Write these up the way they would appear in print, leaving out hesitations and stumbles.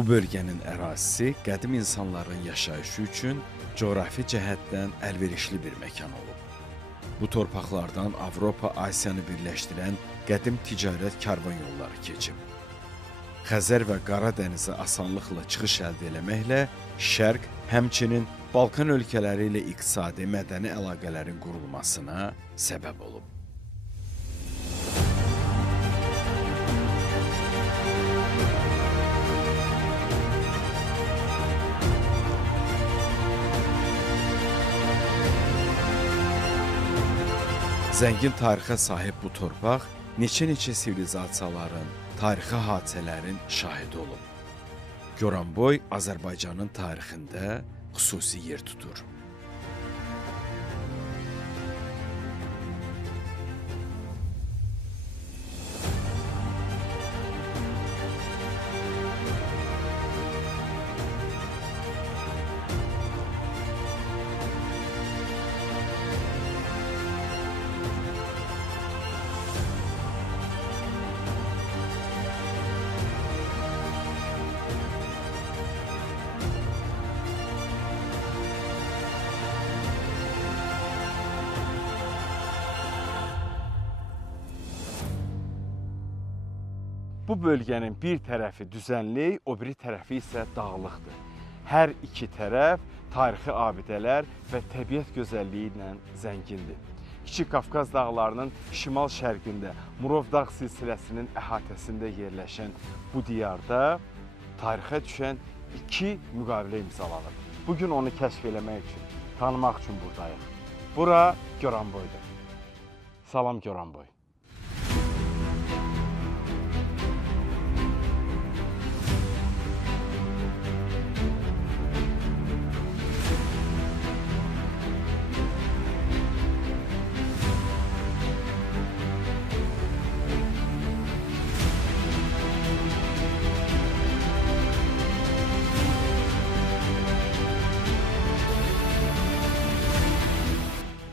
Bu bölgənin ərazisi qədim insanların yaşayışı üçün coğrafi cəhətdən əlverişli bir məkan olub. Bu torpaqlardan Avropa-Asiyanı birləşdirən qədim ticarət karvan yolları keçib. Xəzər və Qara dənizə asanlıqla çıxış əldə eləməklə Şərq, həmçinin Balkan ölkələri ilə iqtisadi, mədəni əlaqələrin qurulmasına səbəb olub. Zəngin tarixə sahib bu torpaq neçə sivilizasiyaların, tarixi hadisələrin şahidi olub. Goranboy Azərbaycanın tarixində xüsusi yer tutur. Bu bölgənin bir tərəfi düzənlik, o biri tərəfi isə dağlıqdır. Hər iki tərəf tarixi abidələr və təbiət gözəlliyi ilə zəngindir. Kiçik Qafqaz dağlarının şimal-şərqində Murov dağ silsiləsinin əhatəsində yerləşən bu diyarda tarixə düşən iki müqavilə imzalanıb. Bugün onu kəşf eləmək üçün, tanımaq üçün buradayıq. Bura Goranboydur. Salam Goranboy.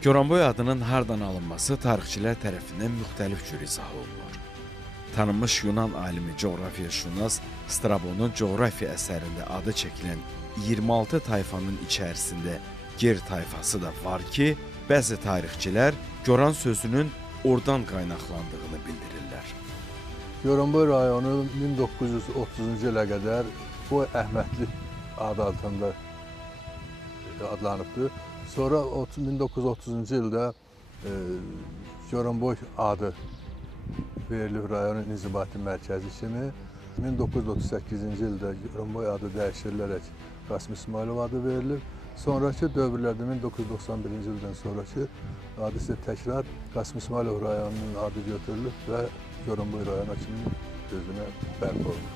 Goranboy adının hardan alınması tarixçilər tərəfindən müxtəlif cür izah olunur. Tanınmış Yunan alimi coğrafiyaşünas Strabonun coğrafiya əsərində adı çəkilən 26 tayfanın içərisində Ger tayfası da var ki, bəzi tarixçilər Goran sözünün oradan qaynaqlandığını bildirirlər. Goranboy rayonu 1930-cu ilə qədər Boy Əhmədli adı altında adlanıbdır. Sonra 1930-cu ildə Goranboy adı verilib rayonun inzibati mərkəzi kimi. 1938-ci ildə Goranboy adı dəyişdirilərək Qasım İsmailov adı verilib. Sonraki dövrlərdə 1991-ci ildən sonraki adı isə təkrar Qasım İsmailov rayonunun adı götürülüb və Goranboy rayonu kimi özünə bərpa olunub.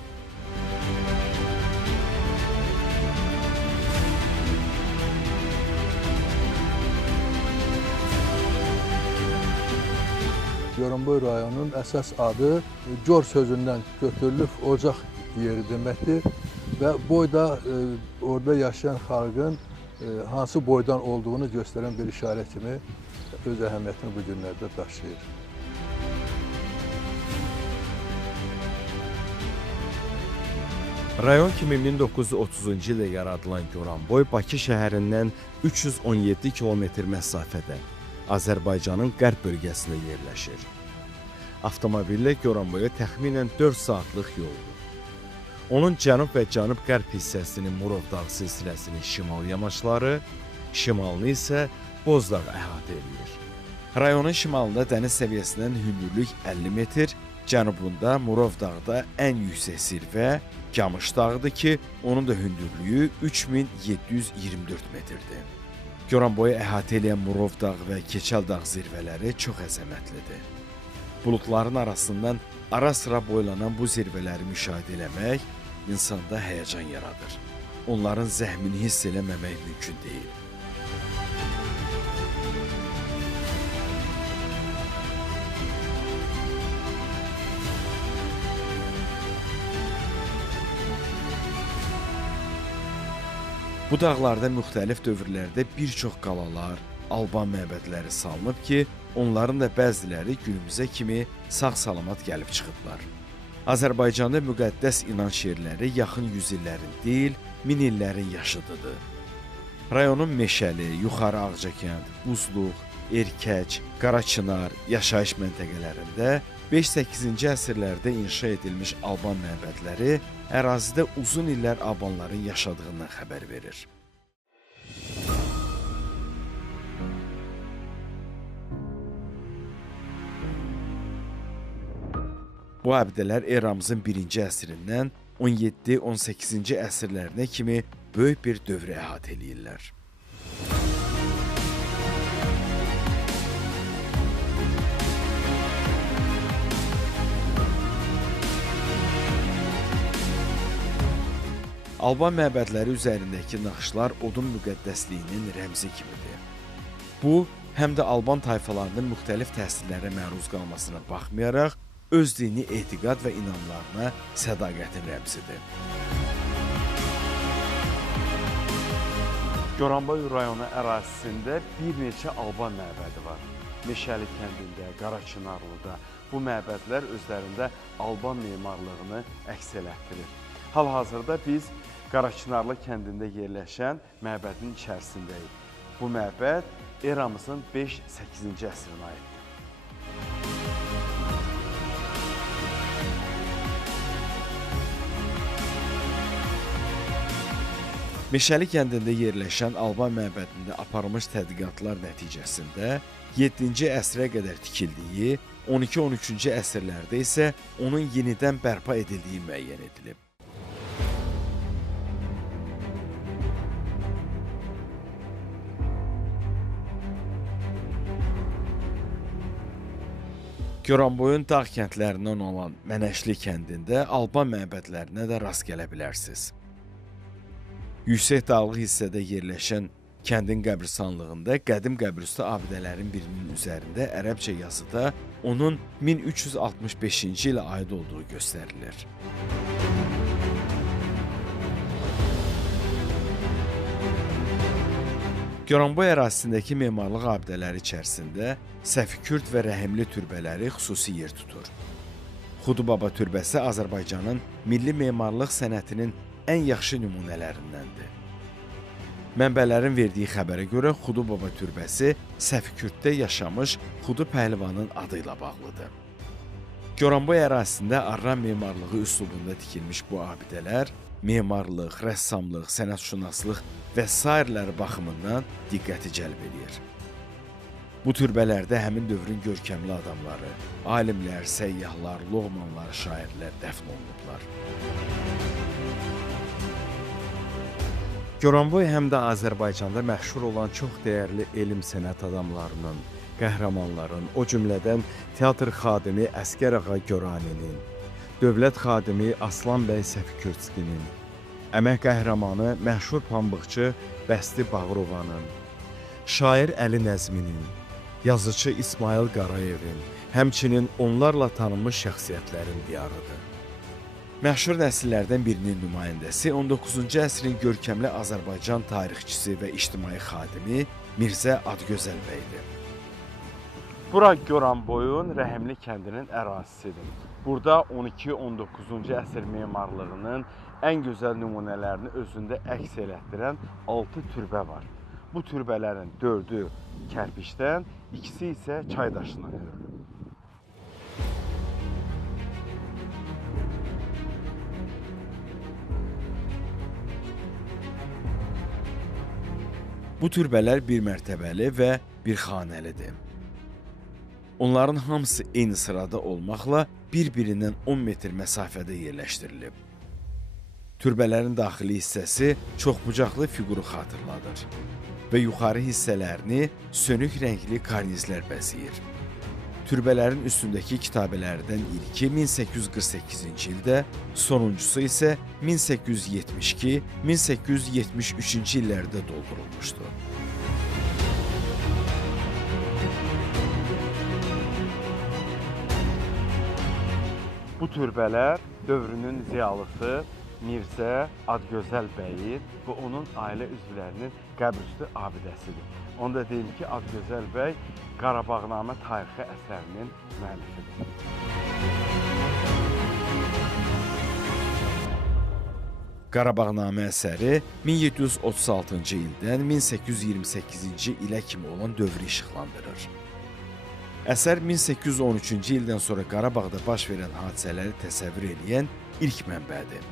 Goranboy rayonunun əsas adı Gor sözündən götürülüb, ocaq yeri deməkdir və boy da orada yaşayan xalqın hansı boydan olduğunu göstərən bir işarə kimi öz əhəmiyyətini bu günlərdə daşıyır. Rayon kimi 1930-cu ildə yaradılan Goranboy Bakı şəhərindən 317 kilometr məsafədə Azərbaycanın qərb bölgəsində yerləşir. Avtomobillə Goranboya təxminən 4 saatlıq yoldur. Onun cənub və cənub-qərb hissəsini Murov dağ silsiləsinin şimal yamaçları, şimalını isə Bozdağ əhatə edir. Rayonun şimalında dəniz səviyyəsindən hündürlük 50 metr, cənubunda Murov dağda ən yüksək zirvə Camış dağıdır ki, onun da hündürlüyü 3724 metrdir. Goranboyu əhatə edən Murov dağ və Keçəl dağ zirvələri çox əzəmətlidir. Buludların arasından ara-sıra boylanan bu zirvələri müşahidə eləmək insanda həyəcan yaradır. Onların zəhmini hiss eləməmək mümkün deyil. Bu dağlarda müxtəlif dövrlərdə bir çox qalalar, Alban məbədləri salınıb ki, onların da bəziləri günümüzə kimi sağ-salamat gəlib çıxıblar. Azərbaycanda müqəddəs inanc yerləri yaxın yüzillərin deyil, min illərin yaşıdıdır. Rayonun Meşəli, Yuxarı Ağcakənd, Buzluq, Erkəc, Qaraçınar yaşayış məntəqələrində 5-8-ci əsrlərdə inşa edilmiş Alban məbədləri ərazidə uzun illər Albanların yaşadığından xəbər verir. Bu abidələr eramızın 1-ci əsrindən 17-18-ci əsrlərinə kimi böyük bir dövrü əhatə eləyirlər. Alban məbədləri üzərindəki naxışlar odun müqəddəsliyinin rəmzi kimidir. Bu, həm də Alban tayfalarının müxtəlif təsirlərə məruz qalmasına baxmayaraq, öz dini etiqad və inanlarına sədaqətin rəmzidir. Goranboy rayonu ərazisində bir neçə Alban məbədi var. Meşəli kəndində, Qaraçınarlıda bu məbədlər özlərində Alban memarlığını əks elətdirir. Hal-hazırda biz Qaraçınarlı kəndində yerləşən məbədin içərisindəyik. Bu məbəd eramızın 5-8-ci əsrinə aiddir. Meşəli kəndində yerləşən Alban məbədində aparılmış tədqiqatlar nəticəsində 7-ci əsrə qədər tikildiyi, 12-13-cü əsrlərdə isə onun yenidən bərpa edildiyi müəyyən edilib. Goranboyun dağ kəndlərindən olan Mənəşli kəndində Alban məbədlərinə də rast gələ bilərsiniz. Yüksək dağlıq hissədə yerləşən kəndin qəbristanlığında qədim qəbrüstü abidələrin birinin üzərində ərəbcə yazıda onun 1365-ci ilə aid olduğu göstərilir. Goranboy ərazisindəki memarlıq abidələri içərisində Səfikürd və Rəhimli türbələri xüsusi yer tutur. Xudubaba türbəsi Azərbaycanın milli memarlıq sənətinin ən yaxşı nümunələrindəndir. Mənbələrin verdiyi xəbərə görə Xudubaba türbəsi Səfikürddə yaşamış Xudu pəhlivanın adı ilə bağlıdır. Goranboy ərazisində Arran memarlığı üslubunda tikilmiş bu abidələr memarlıq, rəssamlıq, sənətşünaslıq və sairələri baxımından diqqəti cəlb edir. Bu türbələrdə həmin dövrün görkəmli adamları, alimlər, səyyahlar, loğmanlar, şairlər dəfn olunublar. Goranboy həm də Azərbaycanda məşhur olan çox dəyərli elm sənət adamlarının, qəhrəmanların, o cümlədən teatr xadimi Əsgər ağa Goraninin, dövlət xadimi Aslan bəy Səfikürtskinin, əmək qəhrəmanı məşhur pambıqçı Bəsti Bağırovanın, şair Əli Nəzminin, yazıcı İsmail Qarayevin, həmçinin onlarla tanınmış şəxsiyyətlərin diyarıdır. Məşhur nəsillərdən birinin nümayəndəsi 19-cu əsrin görkəmli Azərbaycan tarixçisi və ictimai xadimi Mirzə Adgözəl bəydir. Bura Goranboyun Rəhimli kəndinin ərazisidir. Burada 12-19-cu əsr memarlığının ən gözəl nümunələrini özündə əks elətdirən 6 türbə var. Bu türbələrin 4-ü kərpişdən, ikisi isə çay daşından hörülüb. Bu türbələr bir mərtəbəli və bir xanəlidir. Onların hamısı eyni sırada olmaqla bir-birindən 10 metr məsafədə yerləşdirilib. Türbələrin daxili hissəsi çoxbucaqlı fiquru xatırladır və yuxarı hissələrini sönük rəngli karnizlər bəzəyir. Türbələrin üstündəki kitabələrdən ilki 1848-ci ildə, sonuncusu isə 1872-1873-cü illərdə doldurulmuşdu. Bu türbələr dövrünün ziyalısı Mirzə Adgözəl bəyin və onun ailə üzvlərinin qəbrüstü abidəsidir. Onu da deyim ki, Adgözəl bəy Qarabağnamə tarixi əsərinin müəllifidir. Qarabağnamə əsəri 1736-cı ildən 1828-ci ilə kimi olan dövrü işıqlandırır. Əsər 1813-cü ildən sonra Qarabağda baş verən hadisələri təsəvvür edən ilk mənbədir.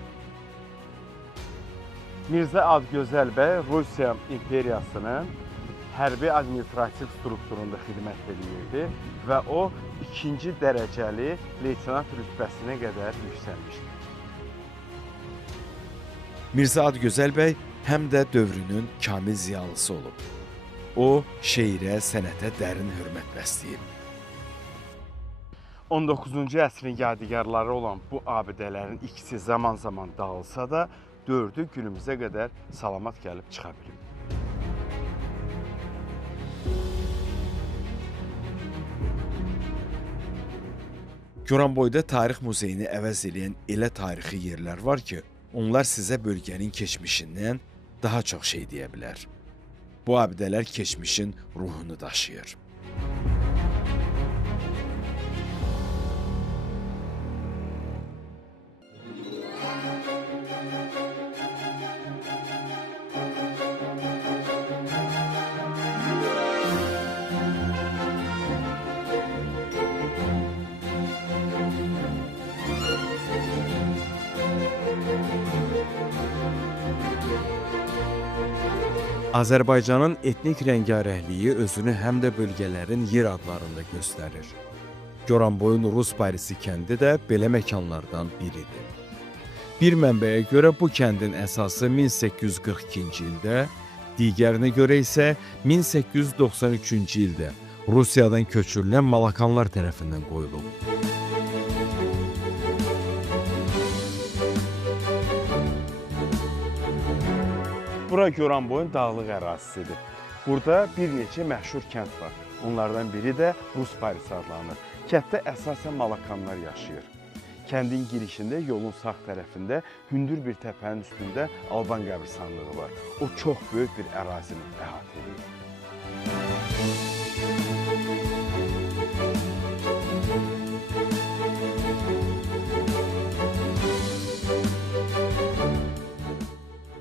Mirzə Adgözəl bəy Rusiya imperiyasının hərbi administrativ strukturunda xidmət edirdi və o, 2-ci dərəcəli leytenant rütbəsinə qədər yüksəlmişdir. Mirzə Adgözəl bəy həm də dövrünün kamil ziyalısı olub. O, şeirə, sənətə dərin hörmət bəsləyib. 19-cu əsrin yadigarları olan bu abidələrin ikisi zaman-zaman dağılsa da, 4-ü günümüzə qədər salamat gəlib çıxa bilib. Goranboyda Tarix Muzeyini əvəz edən elə tarixi yerlər var ki, onlar sizə bölgənin keçmişindən daha çox şey deyə bilər. Bu abidələr keçmişin ruhunu daşıyır. Azərbaycanın etnik rəngarəhliyi özünü həm də bölgələrin yer adlarında göstərir. Goranboyun Rus Parisi kəndi də belə məkanlardan biridir. Bir mənbəyə görə bu kəndin əsası 1842-ci ildə, digərinə görə isə 1893-cü ildə Rusiyadan köçürülən Malakanlar tərəfindən qoyulub. Bura Goranboyun dağlıq ərazisidir. Burada bir neçə məşhur kənd var. Onlardan biri də Rus Parisi adlanır. Kənddə əsasən Malakanlar yaşayır. Kəndin girişində yolun sağ tərəfində hündür bir təpənin üstündə Alban qəbristanlığı var. O çox böyük bir ərazini əhatə edir.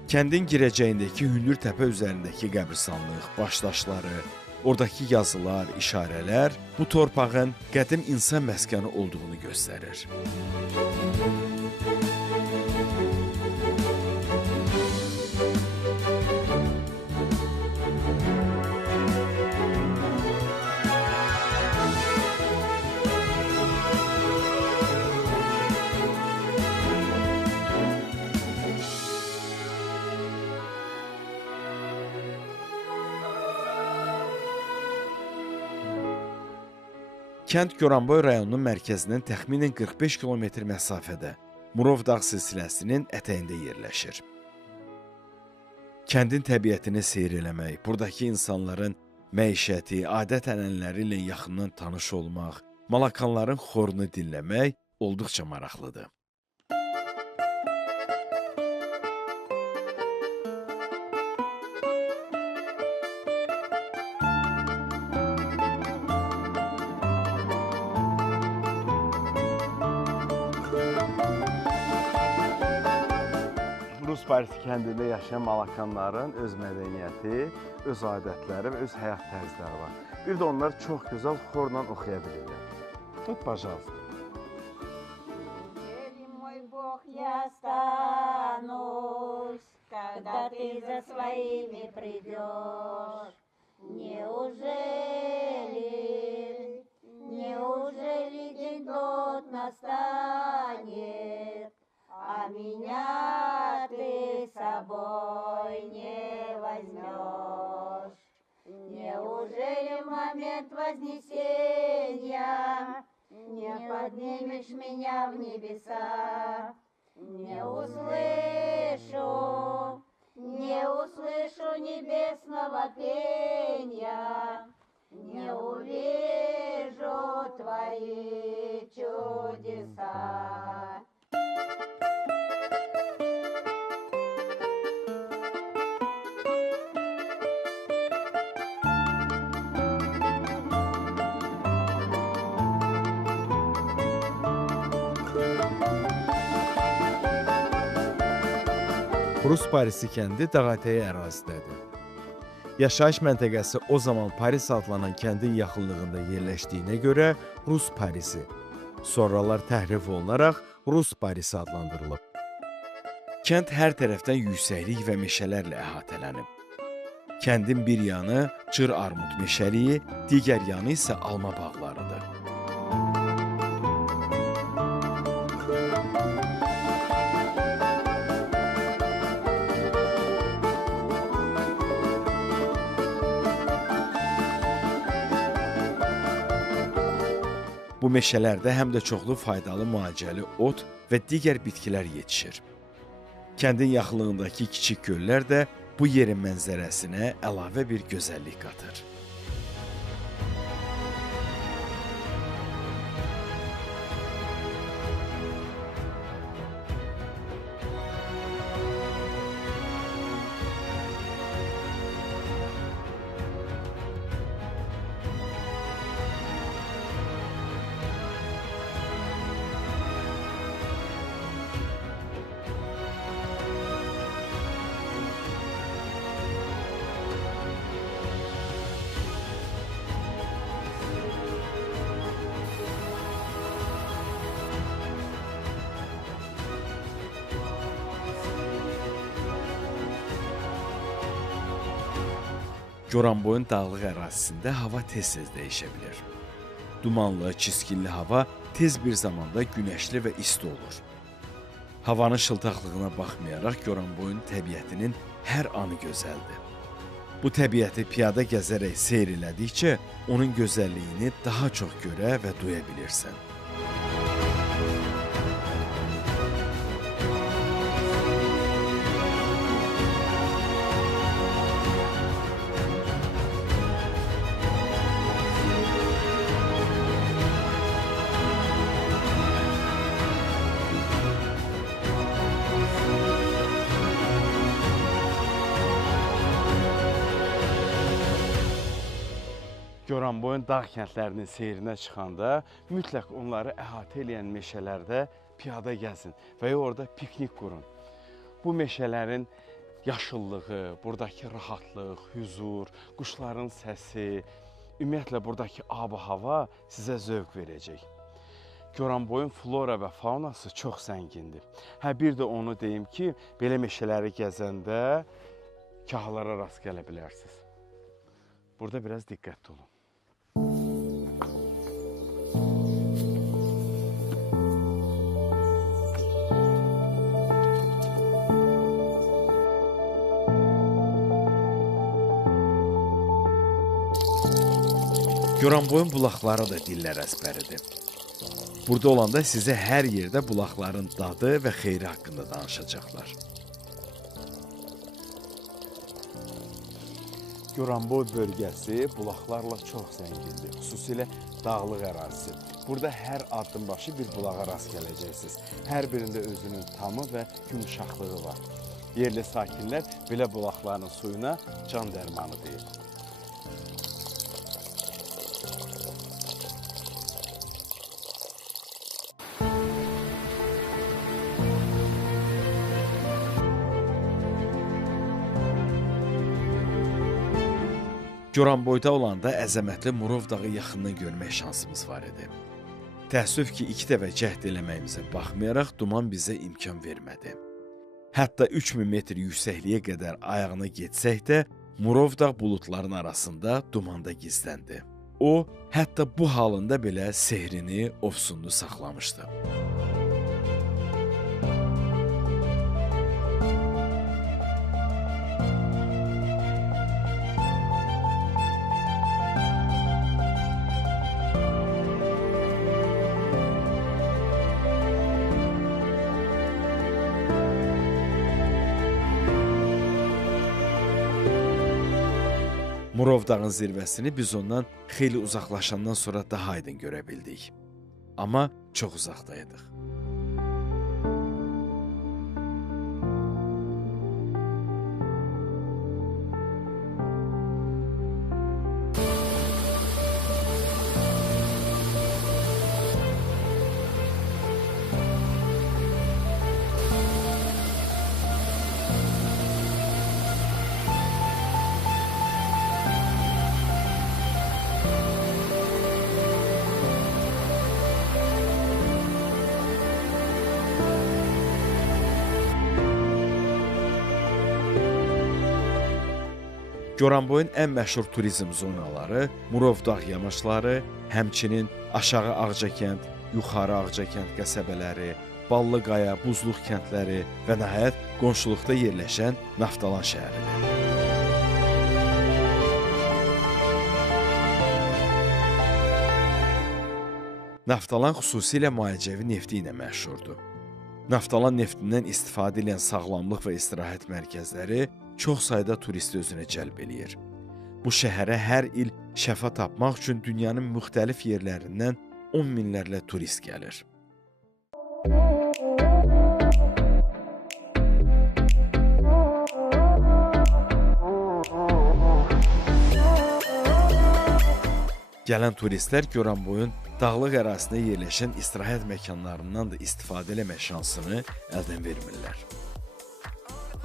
Kəndin girəcəyindəki hündür təpə üzərindəki qəbristanlıq, başdaşları, oradakı yazılar, işarələr bu torpağın qədim insan məskəni olduğunu göstərir. Kənd Goranboy rayonunun mərkəzindən təxminən 45 km məsafədə Murov dağ silsiləsinin ətəyində yerləşir. Kəndin təbiətini seyr eləmək, buradakı insanların məişəti, adət-ənənələri ilə yaxından tanış olmaq, Malakanların xorunu dinləmək olduqca maraqlıdır. Rus Parisi kəndində yaşayan Malakanların öz mədəniyyəti, öz adətləri və öz həyat tərzləri var. Bir də onlar çox gözəl xorla oxuya bilirlər. Tut, пожалуйста. Когда ты за своими придешь, неужели день тот настанет, а меня ты с собой не возьмешь? Неужели в момент Вознесения не поднимешь меня в небеса? Не услышу небесного пения, не увижу твои чудеса. Rus Parisi kəndi dağətəyi ərazidədir. Yaşayış məntəqəsi o zaman Paris adlanan kəndin yaxınlığında yerləşdiyinə görə Rus Parisi, sonralar təhrif olunaraq Rus Parisi adlandırılıb. Kənd hər tərəfdən yüksəklik və meşələrlə əhatələnib. Kəndin bir yanı cır armud meşəliyi, digər yanı isə alma bağlarıdır. Bu meşələrdə həm də çoxlu faydalı müalicəli ot və digər bitkilər yetişir. Kəndin yaxınlığındakı kiçik göllər də bu yerin mənzərəsinə əlavə bir gözəllik qatır. Goranboyun dağlıq ərazisində hava tez-tez dəyişə bilir. Dumanlı, çiskinli hava tez bir zamanda günəşli və isti olur. Havanın şıltaqlığına baxmayaraq Goranboyun təbiətinin hər anı gözəldir. Bu təbiəti piyada gəzərək seyr elədikcə onun gözəlliyini daha çox görə və duya bilirsən. Goranboyun dağ kəndlərinin seyrinə çıxanda mütləq onları əhatə edən meşələrdə piyada gəzin və ya orada piknik qurun. Bu meşələrin yaşıllığı, buradakı rahatlıq, hüzur, quşların səsi, ümumiyyətlə buradakı ab-hava sizə zövq verəcək. Goranboyun flora və faunası çox zəngindir. Bir də onu deyim ki, belə meşələri gəzəndə kahlara rast gələ bilərsiniz. Burada biraz diqqətli olun. Goranboyun bulaqları da dillər əzbəridir. Burada olanda sizə hər yerdə bulaqların dadı və xeyri haqqında danışacaqlar. Goranboy bölgəsi bulaqlarla çox zəngindir, xüsusilə dağlıq ərazisi. Burada hər addım başı bir bulağa rast gələcəksiniz. Hər birində özünün tamı və yumuşaqlığı var. Yerli sakinlər belə bulaqların suyuna can dərmanı deyir. Goranboyda olanda əzəmətli Murov dağı yaxından görmək şansımız var idi. Təəssüf ki, 2 dəfə cəhd eləməyimizə baxmayaraq duman bizə imkan vermədi. Hətta 3000 metr yüksəkliyə qədər ayağına getsək də, Murov dağ buludların arasında dumanda gizləndi. O, hətta bu halında belə sehrini, ofsununu saxlamışdı. Murov dağın zirvəsini biz ondan xeyli uzaqlaşandan sonra daha aydın görə bildik. Amma çox uzaqdaydıq. Goranboyun ən məşhur turizm zonaları Murov dağ yamaçları, həmçinin Aşağı Ağcakənd, Yuxarı Ağcakənd qəsəbələri, Ballıqaya, Buzluq kəndləri və nəhayət qonşuluqda yerləşən Naftalan şəhəridir. Naftalan xüsusilə müalicəvi nefti ilə məşhurdur. Naftalan neftindən istifadə edən sağlamlıq və istirahət mərkəzləri çox sayda turisti özünə cəlb eləyir. Bu şəhərə hər il şəfa tapmaq üçün dünyanın müxtəlif yerlərindən 10 minlərlə turist gəlir. Gələn turistlər Goranboyun dağlıq ərazisində yerləşən istirahət məkanlarından da istifadə eləmək şansını əldən vermirlər.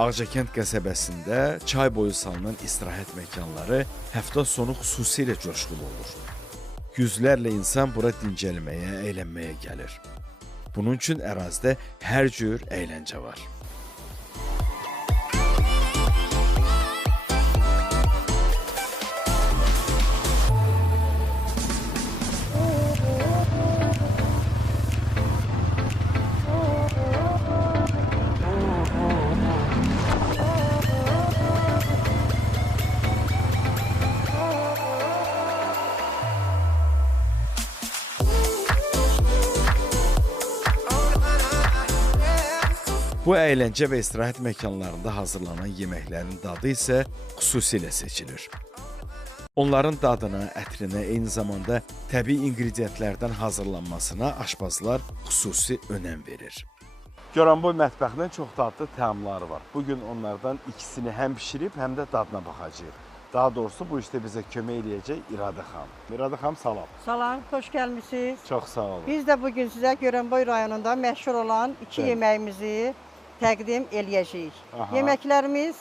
Ağcakənd qəsəbəsində çay boyu salınan istirahət məkanları həftə sonu xüsusilə coşqulu olur. Yüzlərlə insan bura dincəlməyə, əylənməyə gəlir. Bunun üçün ərazidə hər cür əyləncə var. Bu əyləncə və istirahət məkanlarında hazırlanan yeməklərin dadı isə xüsusilə seçilir. Onların dadına, ətrinə, eyni zamanda təbii inqridiyentlərdən hazırlanmasına aşpazlar xüsusi önəm verir. Goranboy mətbəxinin çox dadlı təamları var. Bugün onlardan ikisini həm bişirib, həm də dadına baxacağıq. Daha doğrusu bu işdə bizə kömək eləyəcək İradə xanım. İradə xanım, salam. Salam, xoş gəlmisiniz. Çox sağ olun. Biz də bugün sizə Goranboy rayonunda məşhur olan iki yeməyimizi təqdim eləyəcəyik. Yeməklərimiz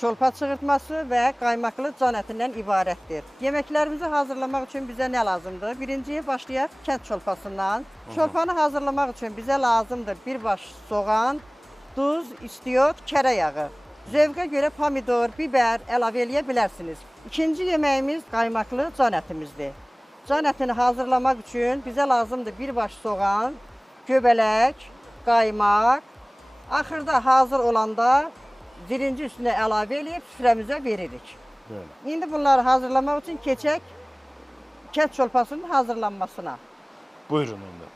çolpa çığırtması və qaymaqlı can ətindən ibarətdir. Yeməklərimizi hazırlamaq üçün bizə nə lazımdır? Birinciyə başlayaq kənd çolpasından. Çolpanı hazırlamaq üçün bizə lazımdır bir baş soğan, duz, istiot, kərə yağı. Zövqə görə pomidor, biber əlavə eləyə bilərsiniz. İkinci yeməyimiz qaymaqlı can ətimizdir. Can ətini hazırlamaq üçün bizə lazımdır bir baş soğan, göbələk, qaymaq. Axırda hazır olanda birinci üstünə əlavə eləyib süfrəmizə veririk. Böyle. İndi bunları hazırlamaq üçün keçək kənd çolpasının hazırlanmasına. Buyurun onda.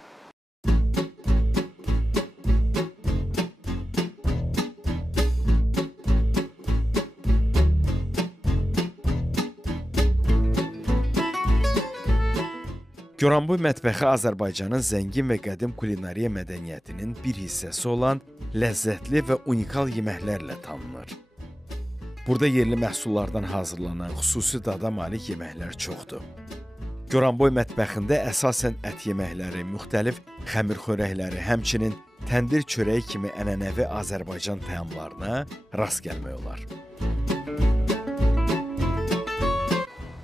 Goranboy mətbəxi Azərbaycanın zəngin və qədim kulinariya mədəniyyətinin bir hissəsi olan ləzzətli və unikal yeməklərlə tanınır. Burada yerli məhsullardan hazırlanan xüsusi dada malik yeməklər çoxdur. Goranboy mətbəxində əsasən ət yeməkləri, müxtəlif xəmir xörəkləri, həmçinin təndir çörəyi kimi ənənəvi Azərbaycan təamlarına rast gəlmək olar.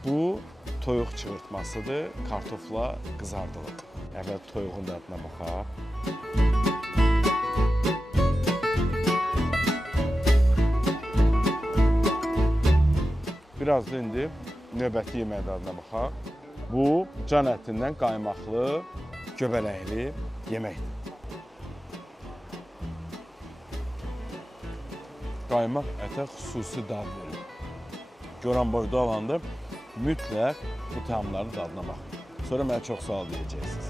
Bu toyuq çığırtmasıdır, kartofla qızardılıb. Əvvəl toyuğun dadına baxaq. Biraz da indi növbəti yemək dadına baxaq. Bu, can ətindən qaymaqlı, göbələkli yeməkdir. Qaymaq ətə xüsusi dad verir. Goranboyda olanda mütləq bu təamların dadına baxın. Sonra mənə çox sağ ol deyəcəksiniz.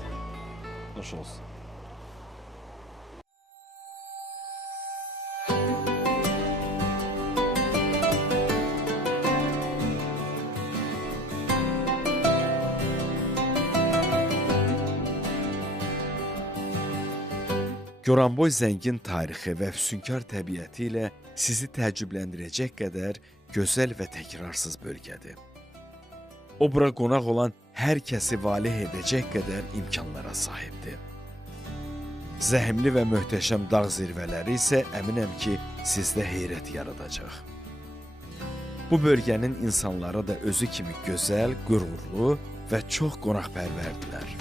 Nuş olsun. Goranboy zəngin tarixi və füsunkar təbiəti ilə sizi təəccübləndirəcək qədər gözəl və təkrarsız bölgədir. O bura qonaq olan hər kəsi valeh edəcək qədər imkanlara sahibdir. Zəhimli və möhtəşəm dağ zirvələri isə əminəm ki, sizdə heyrət yaradacaq. Bu bölgənin insanları da özü kimi gözəl, qürurlu və çox qonaqpərvərdilər.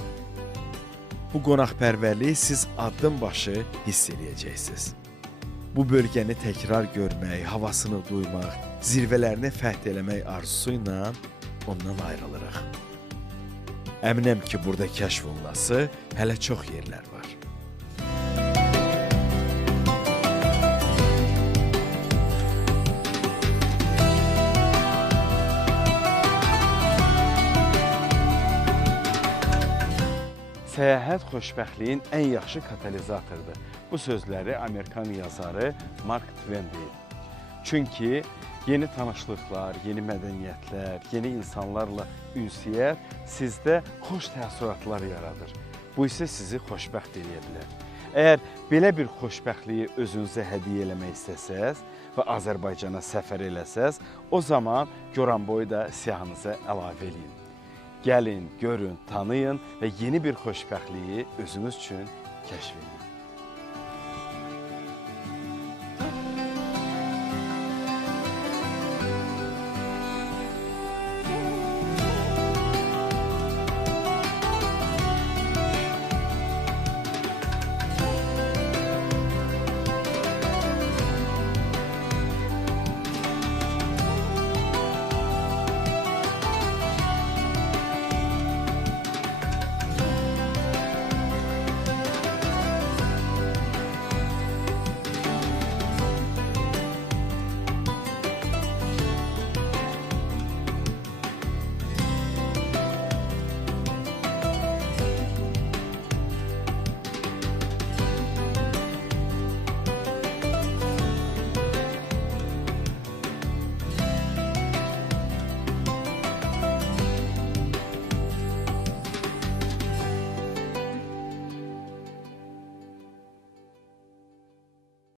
Bu qonaqpərvərliyi siz addım başı hiss edəcəksiniz. Bu bölgəni təkrar görmək, havasını duymaq, zirvələrini fəth eləmək arzusu ilə ondan ayrılırıq. Əminəm ki, burada kəşf olunası hələ çox yerlər var. Səyahət xoşbəxtliyin ən yaxşı katalizatordur. Bu sözləri Amerikan yazarı Mark Twain deyib. Çünki yeni tanışlıqlar, yeni mədəniyyətlər, yeni insanlarla ünsiyyət sizdə xoş təəssüratlar yaradır. Bu isə sizi xoşbəxt edə bilər. Əgər belə bir xoşbəxtliyi özünüzə hədiyyə eləmək istəsəz və Azərbaycana səfər eləsəz, o zaman Goranboyu da siyahınıza əlavə eləyin. Gəlin, görün, tanıyın və yeni bir xoşbəxtliyi özünüz üçün kəşf edin.